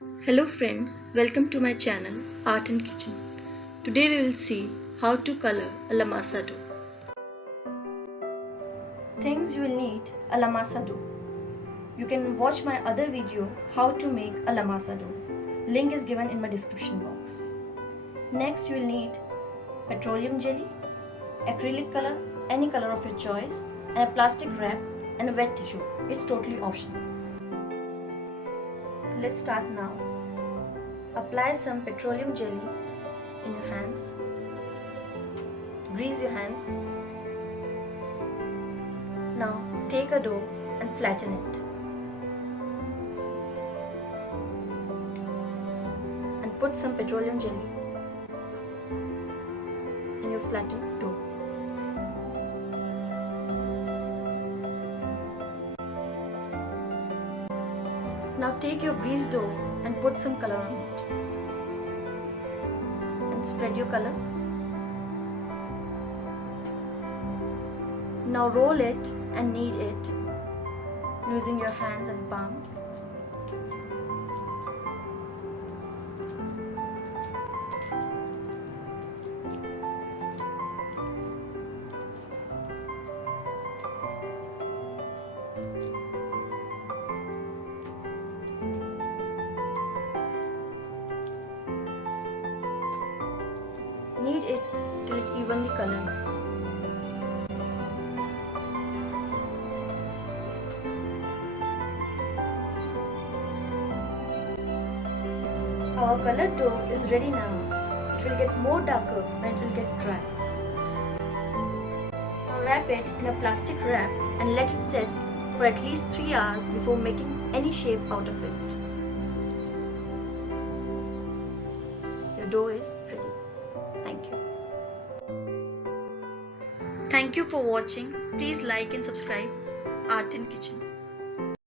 Hello friends, welcome to my channel Art and Kitchen. Today we will see how to color a lamasa dough. Things you will need a lamasa dough. You can watch my other video how to make a lamasa dough. Link is given in my description box. Next you will need petroleum jelly, acrylic color, any color of your choice, and a plastic wrap and a wet tissue. It's totally optional. So let's start now. Apply some petroleum jelly in your hands. Grease your hands. Now take a dough and flatten it. And put some petroleum jelly in your flattened dough. Now take your greased dough and put some color on it. And spread your color. Now roll it and knead it using your hands and palm. Knead it till it evenly colored. Our colored dough is ready now. It will get more darker when it will get dry. Now wrap it in a plastic wrap and let it set for at least 3 hours before making any shape out of it. Your dough is ready. Thank you. Thank you for watching. Please like and subscribe Art and Kitchen.